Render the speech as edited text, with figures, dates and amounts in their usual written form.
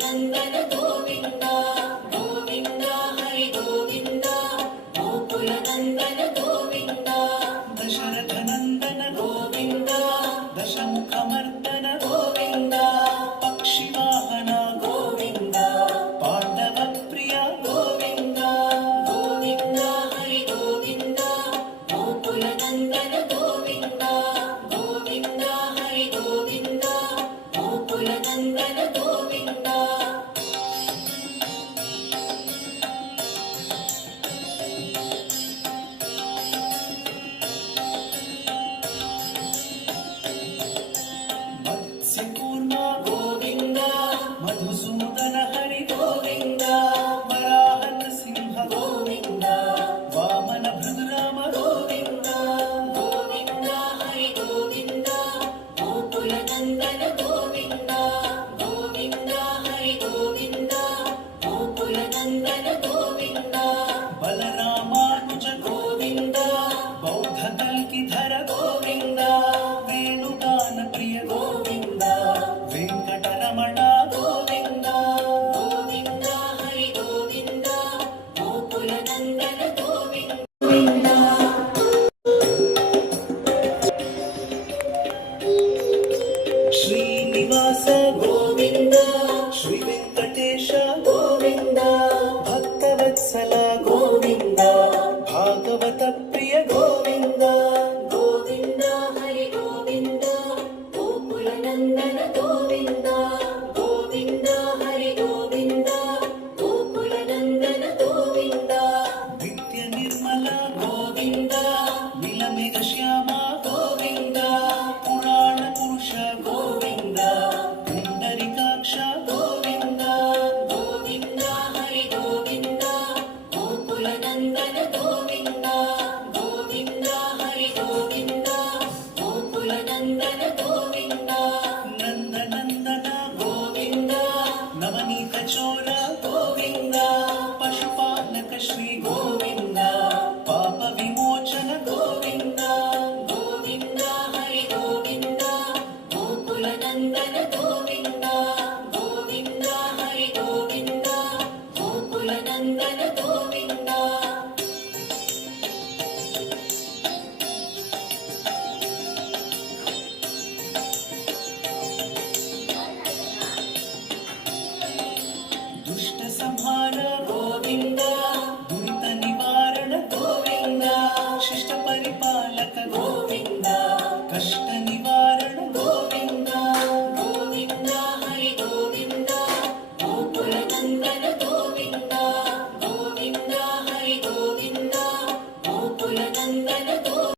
నందన గోవింద గోవింద హరి గోవింద గోకుల నందన గోవింద దశరథ నందన గోవింద దశముఖమర్దన గోవింద పక్షివాహన గోవింద పాండవ ప్రియ గోవింద గోవింద హరి గోవింద గోకుల నందన గోవింద గోవింద హరి గోవింద గోకుల నందన గోవింద మత్స్యకూర్మ గోవింద మధుసూదన హరి గోవింద వరాహ నృసింహ గోవింద వామన భృగురామ గోవింద గోవింద హరి గోవింద గోకుల నందన గోవింద గోవింద హరి గోవింద గోకుల నందన గోవింద బలరామానుజ గోవింద బౌద్ధ కల్కిధర గోవింద వేణుగాన ప్రియ గోవింద వెంకటరమణ గోవింద గోవింద హరి గోవింద గోకుల నందన గోవింద శ్రీనివాస గోవింద శ్రీ వెంకటేశ గోవింద భక్తవత్సల గోవింద భాగవత ప్రియ గోవింద గోవింద హరి గోవింద గోకుల నందన గోవింద గోవింద హరి గోవింద గోకుల నందన గోవింద నిత్య నిర్మల గోవింద నీలమేఘ శ్యామ గోవింద పురాణ పురుష గోవింద పుండరీకాక్ష గోవింద గోవింద హరి గోవింద గోకుల నందన గోవింద గోవింద హరి గోవింద గోకుల నందన గోవింద నందనందన గోవింద నవనీత చోర గోవింద పశుపాలక శ్రీ గోవింద పాప విమోచన గోవింద గోవింద హరి గోవింద గోకుల నందన గోవింద గోవింద హరి గోవింద గోకుల నందన గోవింద దుష్ట